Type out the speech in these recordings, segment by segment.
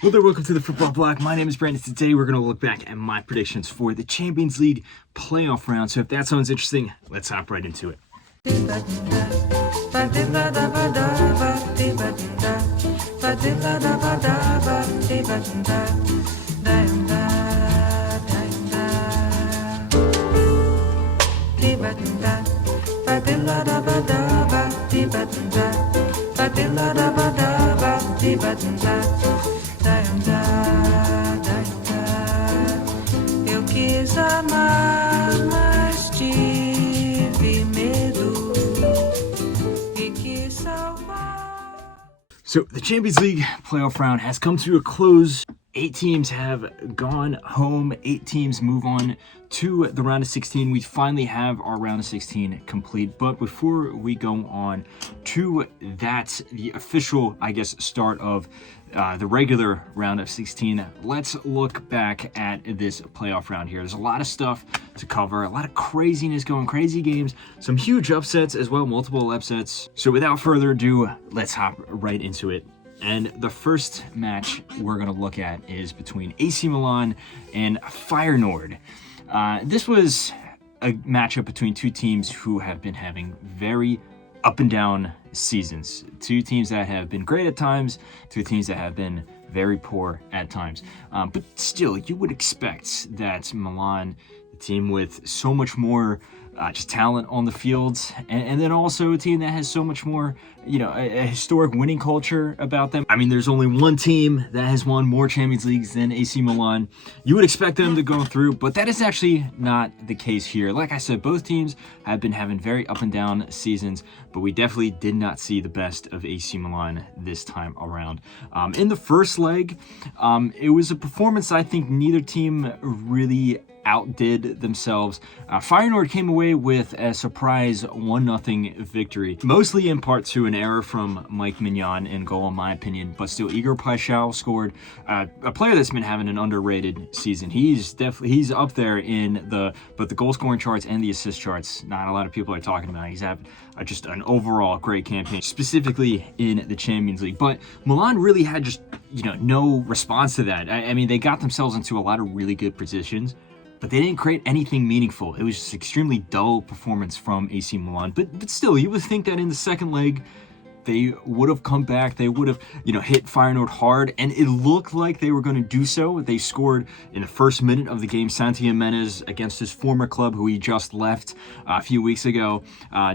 Well there, welcome to the Football Bloc. My name is Brandon. Today we're going to look back at my predictions for the Champions League playoff round. So if that sounds interesting, let's hop right into it. Eu quis amar, mas tive medo e quis salvar. So the Champions League playoff round has come to a close. 8 teams have gone home. 8 teams move on to the round of 16. We finally have our round of 16 complete. But before we go on to that, the official, start of the regular round of 16, let's look back at this playoff round here. There's a lot of stuff to cover, a lot of craziness going, crazy games, some huge upsets as well, multiple upsets. So without further ado, let's hop right into it. And the first match we're going to look at is between AC Milan and Feyenoord. This was a matchup between two teams who have been having very up and down seasons. Two teams that have been great at times, two teams that have been very poor at times. But still, you would expect that Milan, the team with so much more just talent on the field, and then also a team that has so much more, a historic winning culture about them. I mean, there's only one team that has won more Champions Leagues than AC Milan. You would expect them to go through, but that is actually not the case here. Like I said, both teams have been having very up and down seasons, but we definitely did not see the best of AC Milan this time around. In the first leg, it was a performance I think neither team really outdid themselves. Feyenoord came away with a surprise 1-0 victory, mostly in part to an error from Mike Mignon in goal, in my opinion, but still Igor Paixão scored. A player that's been having an underrated season. He's up there in both the goal scoring charts and the assist charts. Not a lot of people are talking about. He's having just an overall great campaign, specifically in the Champions League. But Milan really had just no response to that. I mean, they got themselves into a lot of really good positions, but they didn't create anything meaningful. It was just extremely dull performance from AC Milan. But still, you would think that in the second leg, they would have come back. They would have, hit Feyenoord hard, and it looked like they were going to do so. They scored in the first minute of the game. Santi Jimenez against his former club, who he just left a few weeks ago,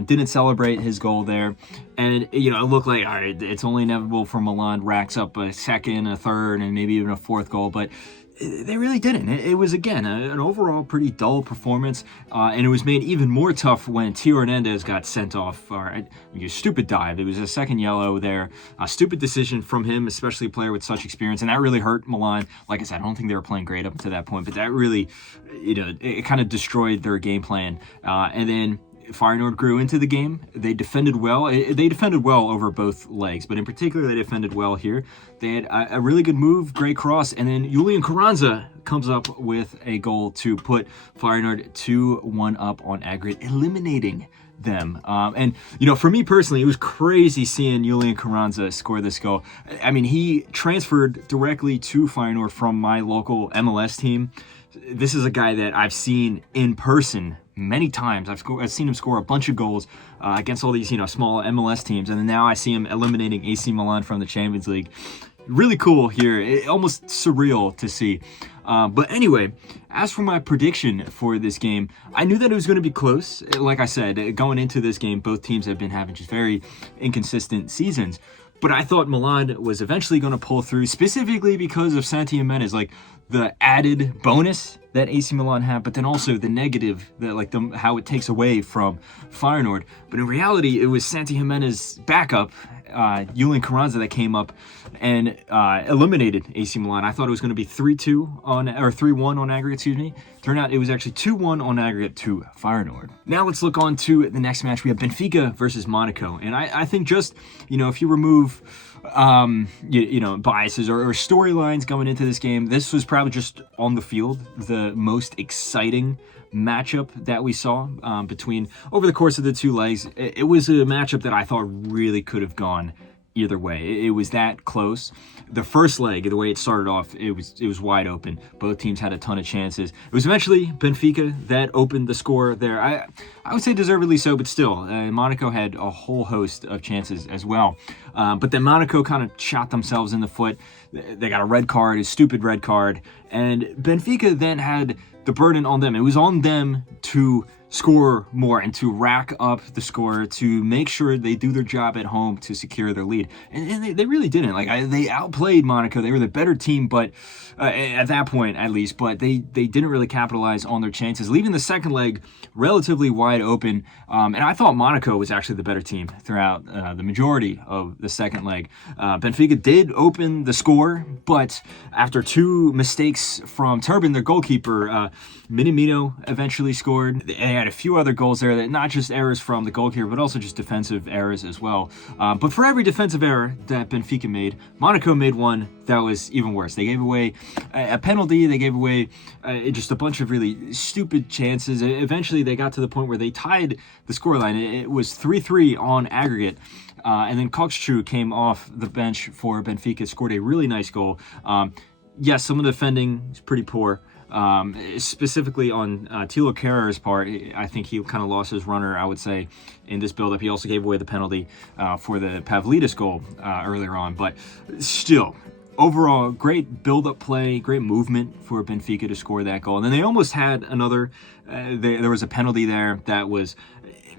didn't celebrate his goal there. And, it looked like, all right, it's only inevitable for Milan racks up a second, a third, and maybe even a fourth goal. But they really didn't. It was, again, an overall pretty dull performance, and it was made even more tough when Tio Hernandez got sent off for a stupid dive. It was a second yellow there. A stupid decision from him, especially a player with such experience, and that really hurt Milan. Like I said, I don't think they were playing great up to that point, but that really, it kind of destroyed their game plan. And then Feyenoord grew into the game. They defended well. They defended well over both legs, but in particular, they defended well here. They had a really good move, great cross, and then Julian Carranza comes up with a goal to put Feyenoord 2-1 up on aggregate, eliminating them. And for me personally, it was crazy seeing Julian Carranza score this goal. I mean, he transferred directly to Feyenoord from my local MLS team. This is a guy that I've seen in person many times. I've seen him score a bunch of goals against all these small MLS teams, and then now I see him eliminating AC Milan from the Champions League. Really cool here. Almost surreal to see. But anyway, as for my prediction for this game, I knew that it was going to be close. Like I said, going into this game, both teams have been having just very inconsistent seasons. But I thought Milan was eventually going to pull through, specifically because of Santi Jimenez, like the added bonus that AC Milan have, but then also the negative, how it takes away from Feyenoord. But in reality, it was Santi Jimenez's backup, Julian Carranza, that came up and eliminated AC Milan. I thought it was going to be 3-1 on aggregate, Turned out it was actually 2-1 on aggregate to Feyenoord. Now let's look on to the next match. We have Benfica versus Monaco. And I think just, if you remove biases or storylines going into this game, this was probably just on the field the most exciting matchup that we saw between over the course of the two legs. It was a matchup that I thought really could have gone either way. It was that close. The first leg, the way it started off, it was wide open. Both teams had a ton of chances. It was eventually Benfica that opened the score there. I would say deservedly so, but still, Monaco had a whole host of chances as well. But then Monaco kind of shot themselves in the foot. They got a red card, a stupid red card, and Benfica then had the burden on them. It was on them to score more and to rack up the score, to make sure they do their job at home to secure their lead. And they really didn't. They outplayed Monaco. They were the better team, but at that point at least, but they didn't really capitalize on their chances, leaving the second leg relatively wide open. And I thought Monaco was actually the better team throughout the majority of the second leg. Benfica did open the score, but after two mistakes from Turbin, their goalkeeper, Minamino eventually scored. They had a few other goals there, that not just errors from the goalkeeper, but also just defensive errors as well. But for every defensive error that Benfica made, Monaco made one that was even worse. They gave away a penalty. They gave away just a bunch of really stupid chances. Eventually, they got to the point where they tied the scoreline. It was 3-3 on aggregate. And then Kokchu came off the bench for Benfica, scored a really nice goal. Yes, some of the defending is pretty poor. Specifically on Thilo Kehrer's part, I think he kind of lost his runner, I would say, in this build-up. He also gave away the penalty for the Pavlidis goal earlier on. But still, overall, great build-up play, great movement for Benfica to score that goal. And then they almost had another. There was a penalty there that was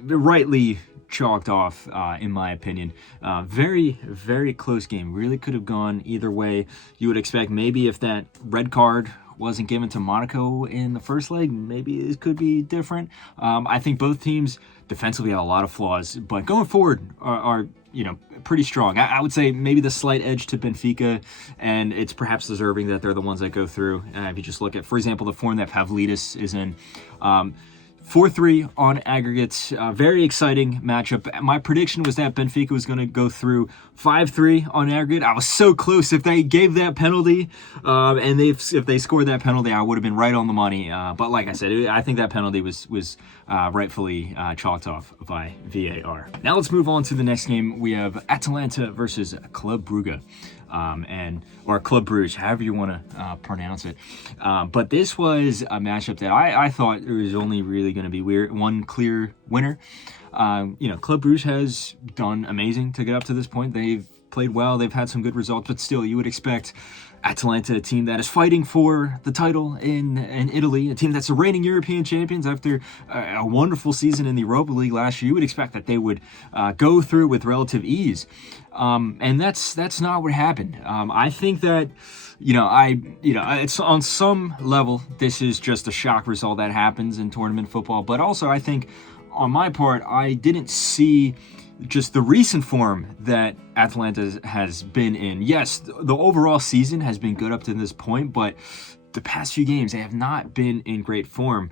rightly chalked off, in my opinion. Very, very close game. Really could have gone either way. You would expect maybe if that red card wasn't given to Monaco in the first leg, maybe it could be different. I think both teams defensively had a lot of flaws, but going forward are pretty strong. I would say maybe the slight edge to Benfica, and it's perhaps deserving that they're the ones that go through. If you just look at, for example, the form that Pavlidis is in. 4-3 on aggregates. Very exciting matchup. My prediction was that Benfica was going to go through 5-3 on aggregate. I was so close. If they gave that penalty, and if they scored that penalty, I would have been right on the money. But like I said, I think that penalty was rightfully chalked off by VAR. Now let's move on to the next game. We have Atalanta versus Club Brugge. Or Club Bruges, however you want to pronounce it. But this was a matchup that I thought there was only really going to be one clear winner. Club Bruges has done amazing to get up to this point. They've played well. They've had some good results, but still, you would expect Atalanta, a team that is fighting for the title in Italy, a team that's the reigning European champions after a wonderful season in the Europa League last year. You would expect that they would go through with relative ease, and that's not what happened. I think that it's on some level this is just a shock result that happens in tournament football, but also I think on my part I didn't see just the recent form that Atalanta has been in. Yes, the overall season has been good up to this point, but the past few games, they have not been in great form.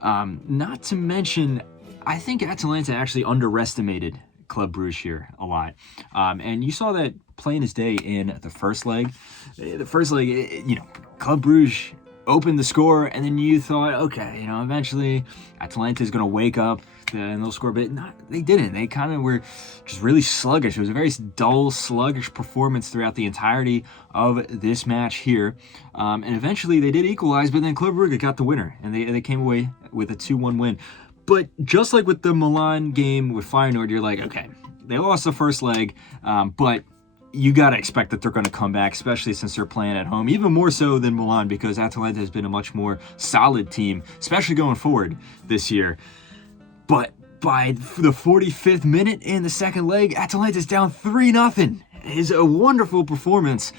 Not to mention, I think Atalanta actually underestimated Club Brugge here a lot. And you saw that plain as day in the first leg. Club Brugge opened the score, and then you thought, okay, eventually Atalanta is going to wake up and they'll score, but they didn't. They kind of were just really sluggish. It was a very dull, sluggish performance throughout the entirety of this match here. And eventually they did equalize, but then Club Brugge got the winner, and they came away with a 2-1 win. But just like with the Milan game with Feyenoord, you're like, okay, they lost the first leg, but you got to expect that they're going to come back, especially since they're playing at home, even more so than Milan, because Atalanta has been a much more solid team, especially going forward this year. But by the 45th minute in the second leg, Atalanta's down 3-0. It is a wonderful performance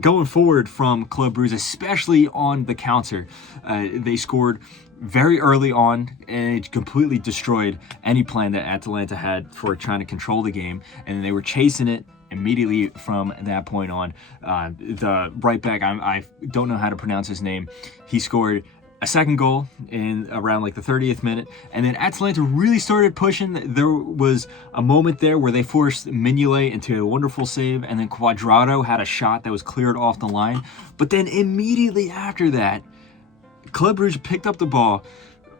going forward from Club Brugge, especially on the counter. They scored very early on, and it completely destroyed any plan that Atalanta had for trying to control the game, and they were chasing it immediately from that point on. The right back, I don't know how to pronounce his name, he scored a second goal in around the 30th minute, and then Atalanta really started pushing. There was a moment there where they forced Mignolet into a wonderful save, and then Cuadrado had a shot that was cleared off the line. But then immediately after that, Club Brugge picked up the ball,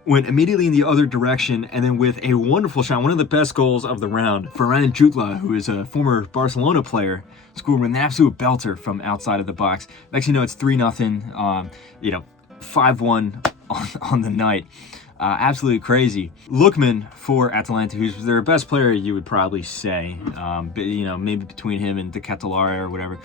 went immediately in the other direction, and then with a wonderful shot, one of the best goals of the round, Ferran Jutla, who is a former Barcelona player, scored with an absolute belter from outside of the box. Next thing you know, it's 3-0, 5-1 on the night. Absolutely crazy. Lookman for Atalanta, who's their best player, you would probably say, but maybe between him and De Ketelaere or whatever.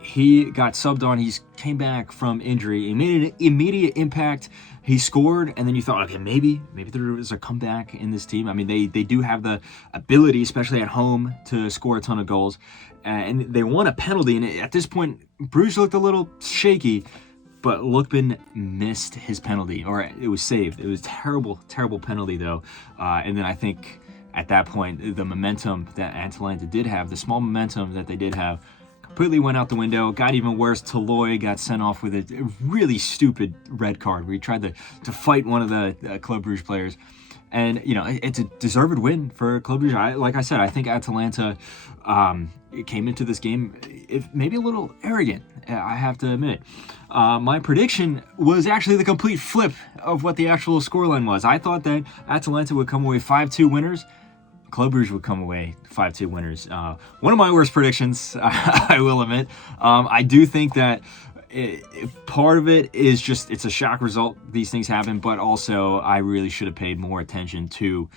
He got subbed on. He came back from injury. He made an immediate impact. He scored, and then you thought, okay, maybe there is a comeback in this team. I mean, they do have the ability, especially at home, to score a ton of goals. And they won a penalty, and at this point, Bruges looked a little shaky, but Lookman missed his penalty, or it was saved. It was terrible penalty, though. And then I think at that point, the momentum that Atalanta did have, the small momentum that they did have, completely went out the window. Got even worse. Toloi got sent off with a really stupid red card where he tried to fight one of the Club Brugge players. And, it's a deserved win for Club Brugge. Like I said, I think Atalanta came into this game maybe a little arrogant, I have to admit. My prediction was actually the complete flip of what the actual scoreline was. I thought that Atalanta would come away 5-2 winners. Club Brugge would come away 5-2 winners. One of my worst predictions, I will admit. I do think that part of it is just it's a shock result. These things happen, but also I really should have paid more attention to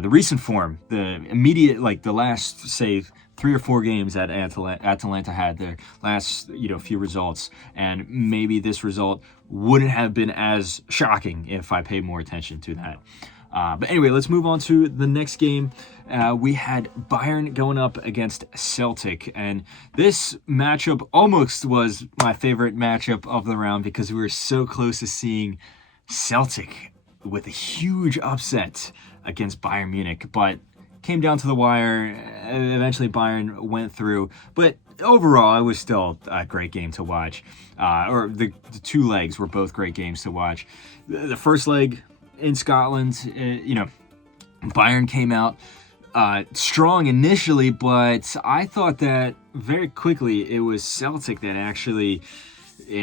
the recent form, the immediate, the last, say, 3 or 4 games that Atalanta had, their last few results, and maybe this result wouldn't have been as shocking if I paid more attention to that. But anyway, let's move on to the next game. We had Bayern going up against Celtic, and this matchup almost was my favorite matchup of the round because we were so close to seeing Celtic with a huge upset against Bayern Munich, but came down to the wire. Eventually Bayern went through, but overall it was still a great game to watch. The two legs were both great games to watch. The first leg in Scotland, Bayern came out strong initially, but I thought that very quickly it was Celtic that actually,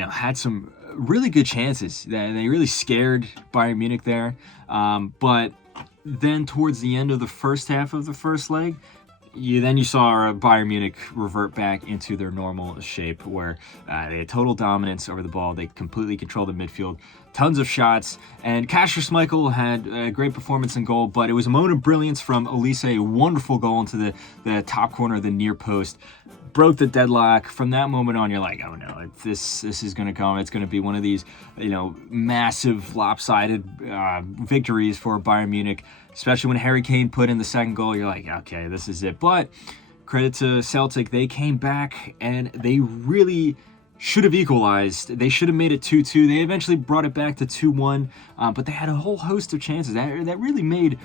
had some really good chances. That they really scared Bayern Munich there. But then towards the end of the first half of the first leg, you saw Bayern Munich revert back into their normal shape where they had total dominance over the ball. They completely controlled the midfield, tons of shots, and Kasper Schmeichel had a great performance in goal, but it was a moment of brilliance from Olise, a wonderful goal into the top corner of the near post. Broke the deadlock. From that moment on, you're like, oh no, this is going to come. It's going to be one of these, massive lopsided victories for Bayern Munich, especially when Harry Kane put in the second goal. You're like, okay, this is it. But credit to Celtic, they came back and they really should have equalized. They should have made it 2-2. They eventually brought it back to 2-1, but they had a whole host of chances that really made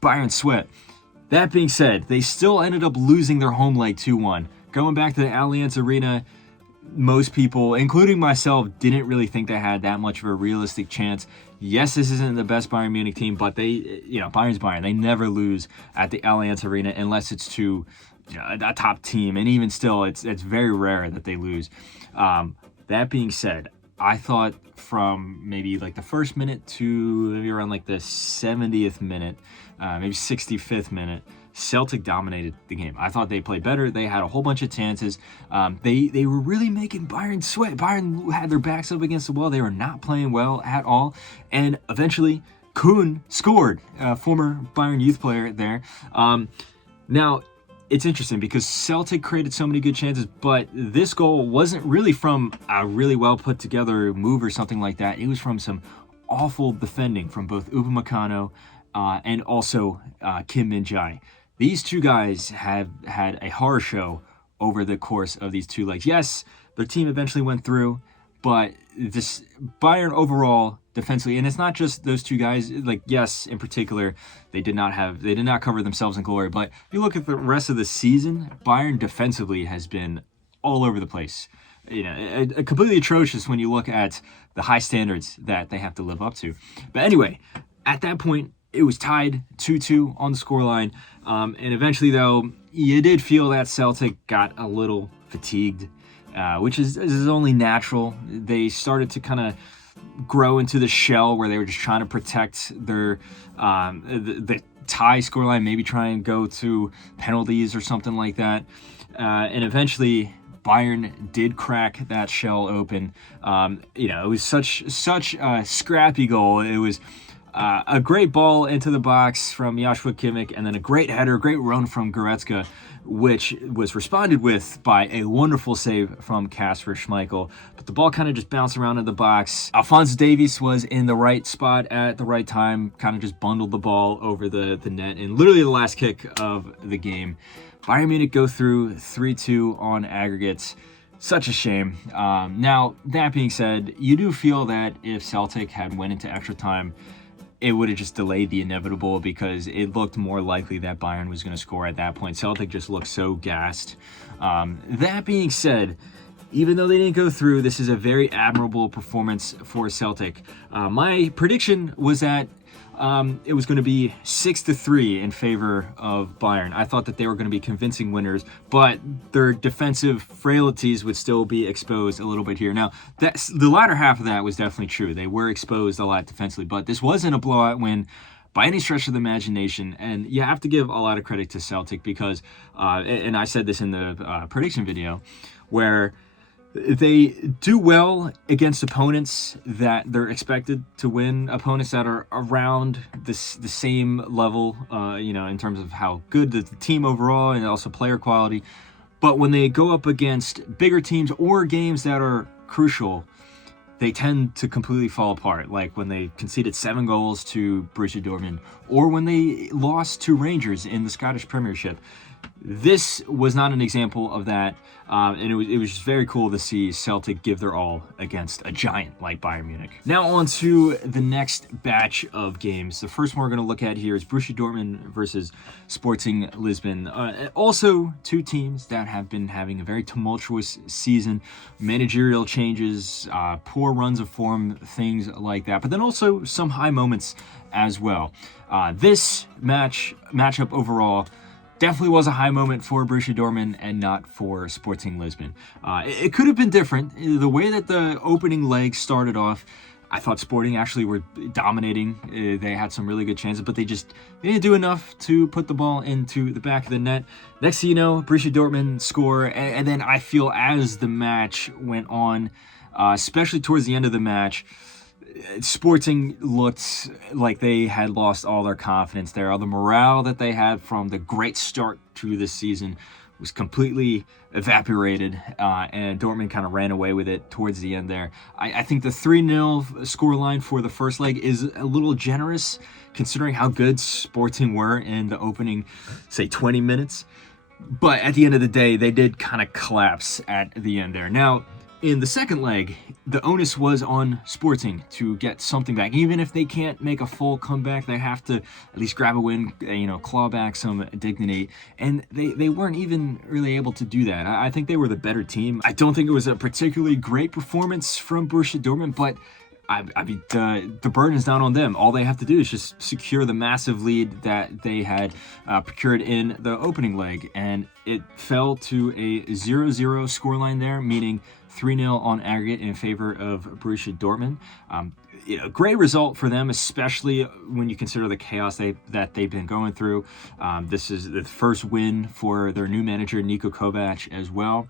Bayern sweat. That being said, they still ended up losing their home leg 2-1. Going back to the Allianz Arena, most people, including myself, didn't really think they had that much of a realistic chance. Yes, this isn't the best Bayern Munich team, but Bayern's Bayern. They never lose at the Allianz Arena unless it's to a top team, and even still, it's very rare that they lose. That being said, I thought from maybe the first minute to maybe around the 70th minute, maybe 65th minute, Celtic dominated the game. I thought they played better. They had a whole bunch of chances. They were really making Bayern sweat. Bayern had their backs up against the wall. They were not playing well at all. And eventually, Kuhn scored, former Bayern youth player there. Now, it's interesting because Celtic created so many good chances, but this goal wasn't really from a really well put together move or something like that. It was from some awful defending from both Upamecano and also Kim Min-jae. These two guys have had a horror show over the course of these two legs. Yes, their team eventually went through, but this Bayern overall defensively, and it's not just those two guys. Yes, in particular, they did not cover themselves in glory. But if you look at the rest of the season, Bayern defensively has been all over the place. Completely atrocious when you look at the high standards that they have to live up to. But anyway, at that point, it was tied 2-2 on the scoreline. And eventually, though, you did feel that Celtic got a little fatigued, which is only natural. They started to kind of grow into the shell where they were just trying to protect their the tie scoreline, maybe try and go to penalties or something like that. And eventually Bayern did crack that shell open. It was such a scrappy goal. It was a great ball into the box from Joshua Kimmich, and then a great header, great run from Goretzka, which was responded with by a wonderful save from Kasper Schmeichel. But the ball kind of just bounced around in the box. Alphonso Davies was in the right spot at the right time, kind of just bundled the ball over the net, and literally the last kick of the game. Bayern Munich go through 3-2 on aggregates. Such a shame. Now, that being said, you do feel that if Celtic had went into extra time, it would have just delayed the inevitable, because it looked more likely that Bayern was going to score at that point. Celtic just looked so gassed. That being said, even though they didn't go through, this is a very admirable performance for Celtic. My prediction was that it was going to be 6-3 in favor of Bayern. I thought that they were going to be convincing winners, but their defensive frailties would still be exposed a little bit here. Now, the latter half of that was definitely true. They were exposed a lot defensively, but this wasn't a blowout win by any stretch of the imagination. And you have to give a lot of credit to Celtic because, and I said this in the prediction video, where they do well against opponents that they're expected to win, opponents that are around the same level, in terms of how good the team overall and also player quality. But when they go up against bigger teams or games that are crucial, they tend to completely fall apart, like when they conceded 7 goals to Borussia Dortmund, or when they lost to Rangers in the Scottish Premiership. This was not an example of that, and it was just very cool to see Celtic give their all against a giant like Bayern Munich. Now on to the next batch of games. The first one we're going to look at here is Borussia Dortmund versus Sporting Lisbon. Also, two teams that have been having a very tumultuous season, managerial changes, poor runs of form, things like that, but then also some high moments as well. This matchup overall definitely was a high moment for Borussia Dortmund and not for Sporting Lisbon. It could have been different. The way that the opening leg started off, I thought Sporting actually were dominating. They had some really good chances, but they didn't do enough to put the ball into the back of the net. Next thing you know, Borussia Dortmund score, and then I feel as the match went on, especially towards the end of the match, Sporting looked like they had lost all their confidence there. All the morale that they had from the great start to this season was completely evaporated, and Dortmund kind of ran away with it towards the end there. I think the 3-0 scoreline for the first leg is a little generous, considering how good Sporting were in the opening, say, 20 minutes. But at the end of the day, they did kind of collapse at the end there. Now, in the second leg, the onus was on Sporting to get something back. Even if they can't make a full comeback, they have to at least grab a win, claw back some dignity. And they weren't even really able to do that. I think they were the better team. I don't think it was a particularly great performance from Borussia Dortmund, but I mean, the burden is down on them. All they have to do is just secure the massive lead that they had procured in the opening leg. And it fell to a 0-0 scoreline there, meaning 3-0 on aggregate in favor of Borussia Dortmund. Great result for them, especially when you consider the chaos that they've been going through. This is the first win for their new manager, Niko Kovac, as well.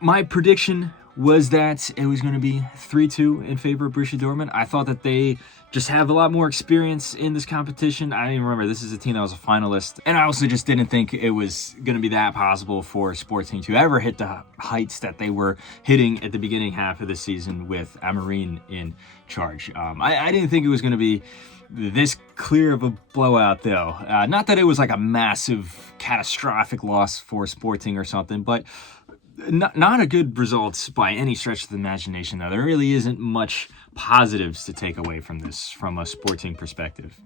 My prediction was that it was going to be 3-2 in favor of Borussia Dortmund. I thought that they just have a lot more experience in this competition. I even remember this is a team that was a finalist. And I also just didn't think it was going to be that possible for Sporting to ever hit the heights that they were hitting at the beginning half of the season with Amorim in charge. I didn't think it was going to be this clear of a blowout, though. Not that it was like a massive, catastrophic loss for Sporting or something, but not a good result by any stretch of the imagination, though. There really isn't much positives to take away from this from a Sporting perspective.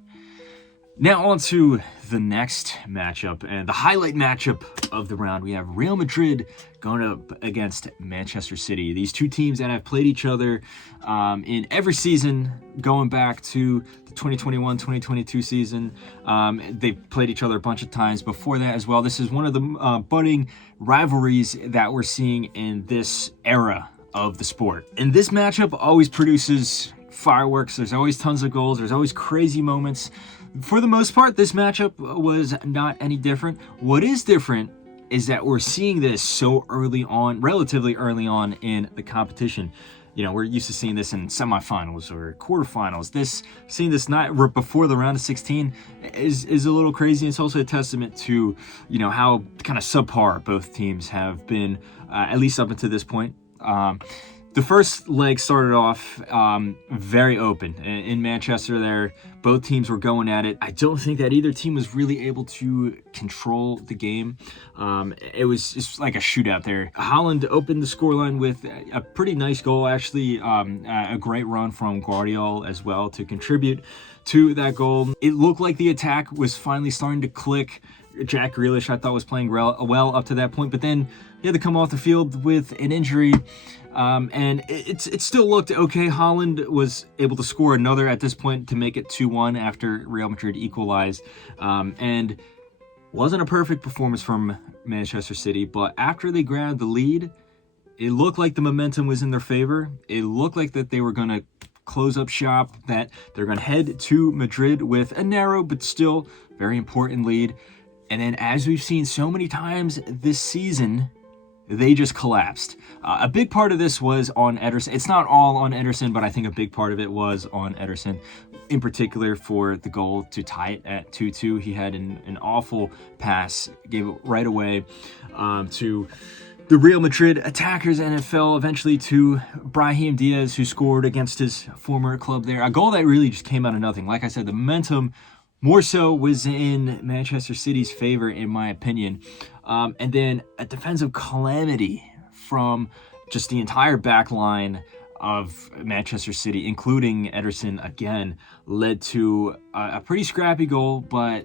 Now on to the next matchup, and the highlight matchup of the round. We have Real Madrid going up against Manchester City. These two teams that have played each other in every season going back to the 2021-2022 season. They've played each other a bunch of times before that as well. This is one of the budding rivalries that we're seeing in this era of the sport. And this matchup always produces fireworks. There's always tons of goals. There's always crazy moments. For the most part, this matchup was not any different. What is different is that we're seeing this so early on, relatively early on in the competition. You know, we're used to seeing this in semifinals or quarterfinals. Seeing this night before the round of 16 is a little crazy. It's also a testament to, you know, how kind of subpar both teams have been, at least up until this point. The first leg started off very open in Manchester there. Both teams were going at it. I don't think that either team was really able to control the game. It was just like a shootout there. Holland opened the scoreline with a pretty nice goal, actually. A great run from Guardiola as well to contribute to that goal. It looked like the attack was finally starting to click. Jack Grealish, I thought, was playing well up to that point, but then he had to come off the field with an injury. And it still looked okay. Holland was able to score another at this point to make it 2-1 after Real Madrid equalized. And wasn't a perfect performance from Manchester City, but after they grabbed the lead, it looked like the momentum was in their favor. It looked like that they were going to close up shop, that they're going to head to Madrid with a narrow but still very important lead. And then, as we've seen so many times this season, they just collapsed. A big part of this was on Ederson. It's not all on Ederson, but I think a big part of it was on Ederson, in particular for the goal to tie it at 2-2. He had an awful pass, gave it right away to the Real Madrid attackers, and it fell eventually to Brahim Diaz, who scored against his former club there. A goal that really just came out of nothing. Like I said, the momentum more so was in Manchester City's favor, in my opinion. And then a defensive calamity from just the entire back line of Manchester City, including Ederson again, led to a pretty scrappy goal, but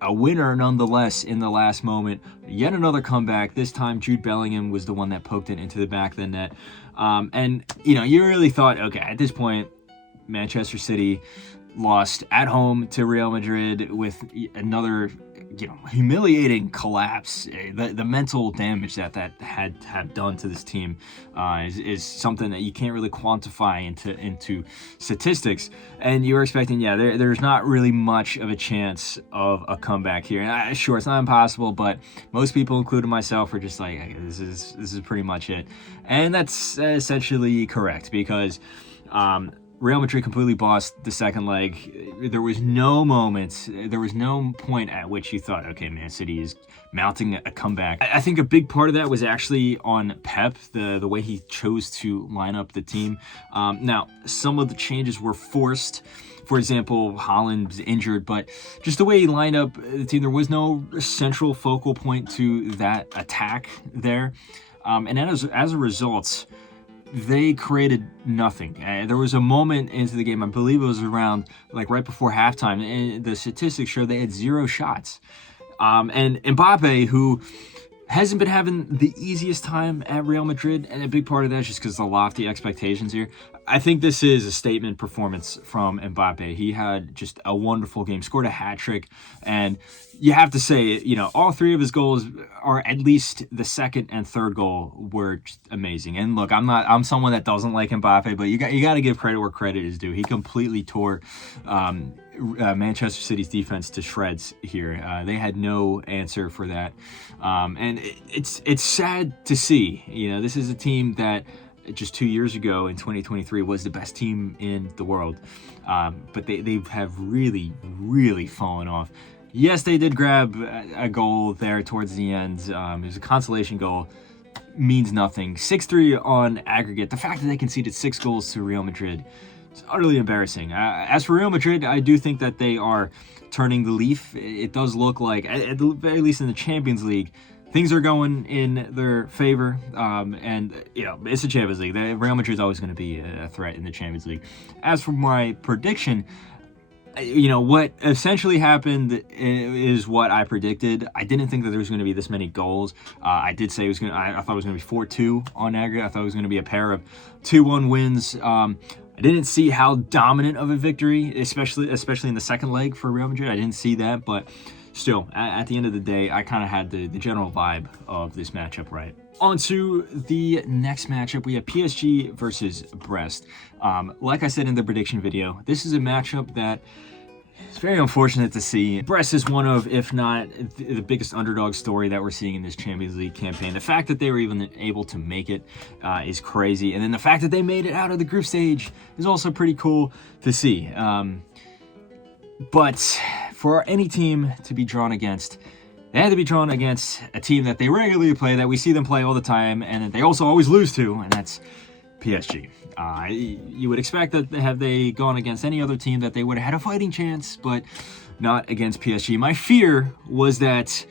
a winner nonetheless in the last moment. Yet another comeback. This time Jude Bellingham was the one that poked it into the back of the net. And, you know, you really thought, okay, at this point, Manchester City lost at home to Real Madrid with another, you know, humiliating collapse. The mental damage that had done to this team is something that you can't really quantify into statistics. And you're expecting, there's not really much of a chance of a comeback here. And sure, it's not impossible, but most people, including myself, are just like, okay, this is pretty much it. And that's essentially correct, because Real Madrid completely bossed the second leg. There was no moment, there was no point at which you thought, okay, Man City is mounting a comeback. I think a big part of that was actually on Pep, the way he chose to line up the team. Now, some of the changes were forced. For example, Holland was injured, but just the way he lined up the team, there was no central focal point to that attack there. And as a result, they created nothing. There was a moment into the game, I believe it was around like right before halftime, and the statistics show they had 0 shots. And Mbappe, who hasn't been having the easiest time at Real Madrid, and a big part of that is just because of the lofty expectations here. I think this is a statement performance from Mbappe. He had just a wonderful game, scored a hat trick, and you have to say, you know, all 3 of his goals, or at least the second and third goal, were just amazing. And look, I'm someone that doesn't like Mbappe, but you got to give credit where credit is due. He completely tore Manchester City's defense to shreds here. They had no answer for that, and it's sad to see. You know, this is a team that just 2 years ago in 2023 was the best team in the world, but they have really, really fallen off. Yes, they did grab a goal there towards the end. It was a consolation goal. Means nothing. 6-3 on aggregate. The fact that they conceded 6 goals to Real Madrid is utterly embarrassing. As for Real Madrid, I do think that they are turning the leaf. It does look like, at the very least in the Champions League, things are going in their favor. And, you know, it's the Champions League. Real Madrid's always going to be a threat in the Champions League. As for my prediction, you know, what essentially happened is what I predicted. I didn't think that there was going to be this many goals. I did say I thought it was going to be 4-2 on aggregate. I thought it was going to be a pair of 2-1 wins. I didn't see how dominant of a victory, especially in the second leg for Real Madrid. I didn't see that, but still, at the end of the day, I kind of had the general vibe of this matchup right. On to the next matchup, we have PSG versus Brest. Like I said in the prediction video, this is a matchup that it's very unfortunate to see. Brest is one of, if not the biggest underdog story that we're seeing in this Champions League campaign. The fact that they were even able to make it is crazy. And then the fact that they made it out of the group stage is also pretty cool to see. But for any team to be drawn against, they had to be drawn against a team that they regularly play, that we see them play all the time, and that they also always lose to, and that's PSG. You would expect that have they gone against any other team that they would have had a fighting chance, but not against PSG. My fear was that,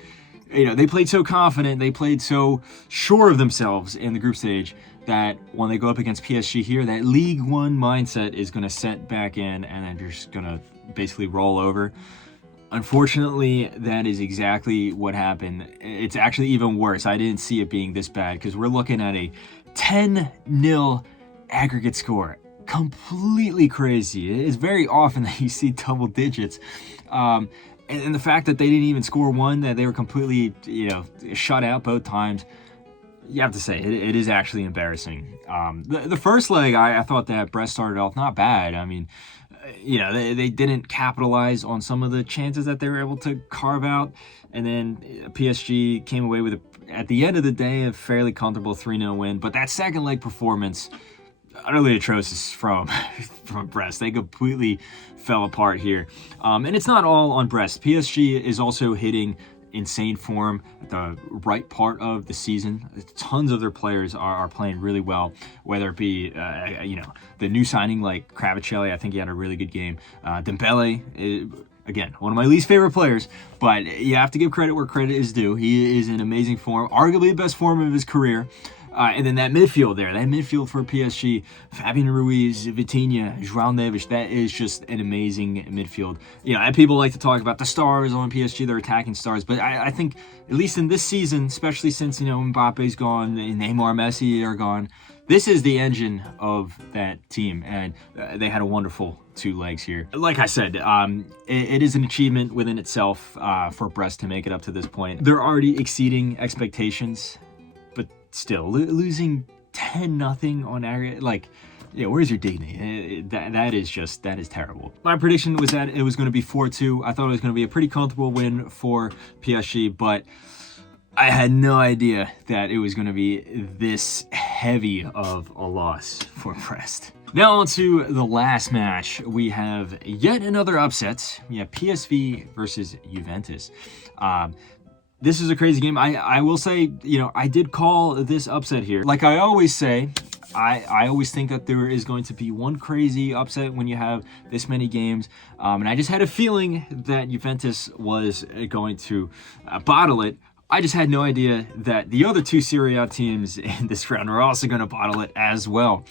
you know, they played so confident, they played so sure of themselves in the group stage, that when they go up against PSG here, that League One mindset is going to set back in, and then they're just going to basically roll over. Unfortunately, that is exactly what happened. It's actually even worse. I didn't see it being this bad, because we're looking at a 10-0 aggregate score. Completely crazy. It's very often that you see double digits. And the fact that they didn't even score one, that they were completely, you know, shut out both times, you have to say, it is actually embarrassing. The first leg, I thought that Brest started off not bad. I mean, you know, they didn't capitalize on some of the chances that they were able to carve out. And then PSG came away with, at the end of the day, a fairly comfortable 3-0 win. But that second leg performance, utterly atrocious from Brest. They completely fell apart here. And it's not all on Brest. PSG is also hitting insane form at the right part of the season. Tons of their players are playing really well, whether it be you know, the new signing like Kvaratskhelia. I think he had a really good game. Dembele, again, one of my least favorite players, but you have to give credit where credit is due. He is in amazing form, arguably the best form of his career. And then that midfield for PSG, Fabian Ruiz, Vitinha, João Neves, that is just an amazing midfield. You know, and people like to talk about the stars on PSG, they're attacking stars, but I think, at least in this season, especially since, you know, Mbappe's gone, Neymar, Messi are gone, this is the engine of that team, and they had a wonderful 2 legs here. Like I said, it is an achievement within itself for Brest to make it up to this point. They're already exceeding expectations, but still, losing 10-0 on aggregate, like, yeah, where's your dignity? That is terrible. My prediction was that it was going to be 4-2. I thought it was going to be a pretty comfortable win for PSG, but I had no idea that it was going to be this heavy of a loss for Brest. Now on to the last match. We have yet another upset. We have PSV versus Juventus. This is a crazy game. I will say, you know, I did call this upset here. Like I always say, I always think that there is going to be one crazy upset when you have this many games. And I just had a feeling that Juventus was going to bottle it. I just had no idea that the other 2 Serie A teams in this round were also going to bottle it as well.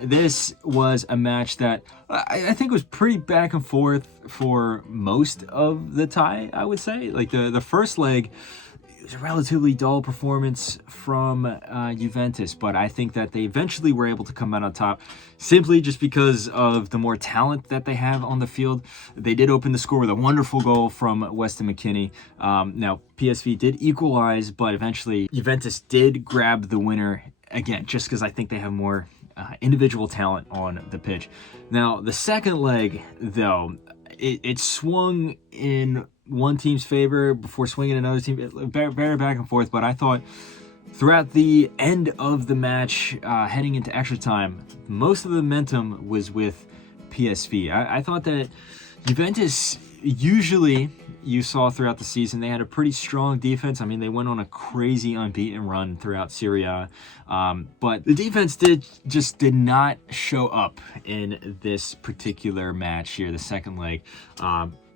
This was a match that I think was pretty back and forth for most of the tie, I would say. Like the first leg, it was a relatively dull performance from Juventus, but I think that they eventually were able to come out on top simply just because of the more talent that they have on the field. They did open the score with a wonderful goal from Weston McKennie. Now, PSV did equalize, but eventually Juventus did grab the winner again, just because I think they have more individual talent on the pitch. Now, the second leg, though, it swung in one team's favor before swinging another team. Very back and forth, but I thought throughout the end of the match, heading into extra time, most of the momentum was with PSV. I thought that Juventus, usually you saw throughout the season, they had a pretty strong defense. I mean, they went on a crazy unbeaten run throughout Serie A. But the defense did not show up in this particular match here, the second leg.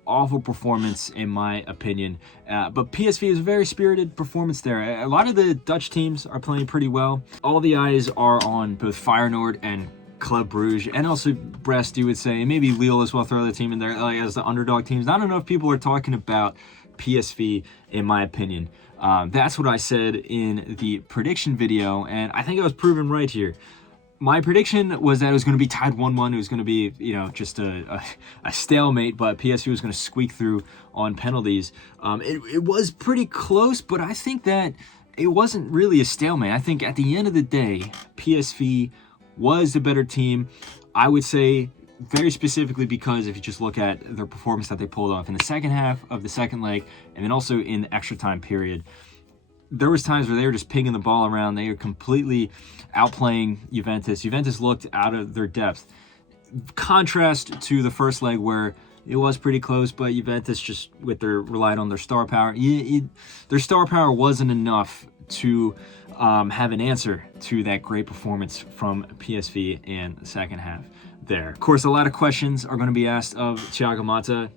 Awful performance, in my opinion. But PSV is a very spirited performance there. A lot of the Dutch teams are playing pretty well. All the eyes are on both Feyenoord and Club Brugge, and also Brest, you would say, and maybe Lille as well, throw the team in there like, as the underdog teams. I don't know if people are talking about PSV, in my opinion. That's what I said in the prediction video, and I think I was proven right here. My prediction was that it was going to be tied 1-1. It was going to be, just a stalemate, but PSV was going to squeak through on penalties. It was pretty close, but I think that it wasn't really a stalemate. I think at the end of the day, PSV was the better team. I would say very specifically because if you just look at their performance that they pulled off in the second half of the second leg, and then also in the extra time period, there was times where they were just pinging the ball around. They were completely outplaying Juventus. Juventus looked out of their depth. Contrast to the first leg where it was pretty close, but Juventus just relied on their star power. Their star power wasn't enough to have an answer to that great performance from PSV in the second half there. Of course, a lot of questions are going to be asked of Thiago Motta.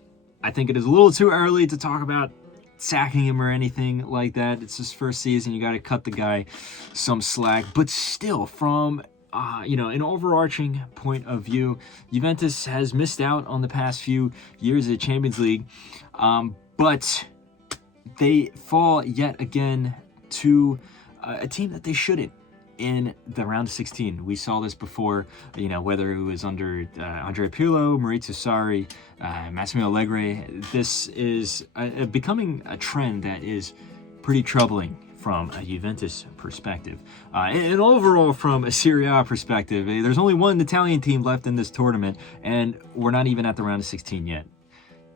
I think it is a little too early to talk about sacking him or anything like that. It's his first season. You got to cut the guy some slack. But still, from an overarching point of view, Juventus has missed out on the past few years of the Champions League, but they fall yet again to a team that they shouldn't in the round of 16. We saw this before, whether it was under Andrea Pirlo, Maurizio Sarri, Massimo Allegri. This is becoming a trend that is pretty troubling from a Juventus perspective. And overall, from a Serie A perspective, there's only one Italian team left in this tournament, and we're not even at the round of 16 yet.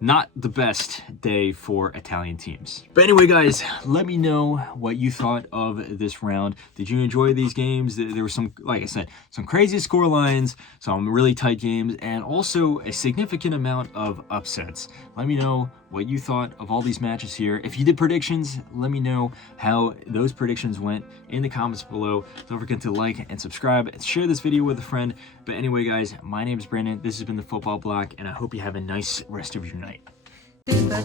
Not the best day for Italian teams. But anyway, guys, let me know what you thought of this round. Did you enjoy these games? There were some, like I said, some crazy score lines, some really tight games, and also a significant amount of upsets. Let me know what you thought of all these matches here. If you did predictions, let me know how those predictions went in the comments below. Don't forget to like and subscribe and share this video with a friend. But anyway, guys, my name is Brandon. This has been the Football Bloc, and I hope you have a nice rest of your night. Ba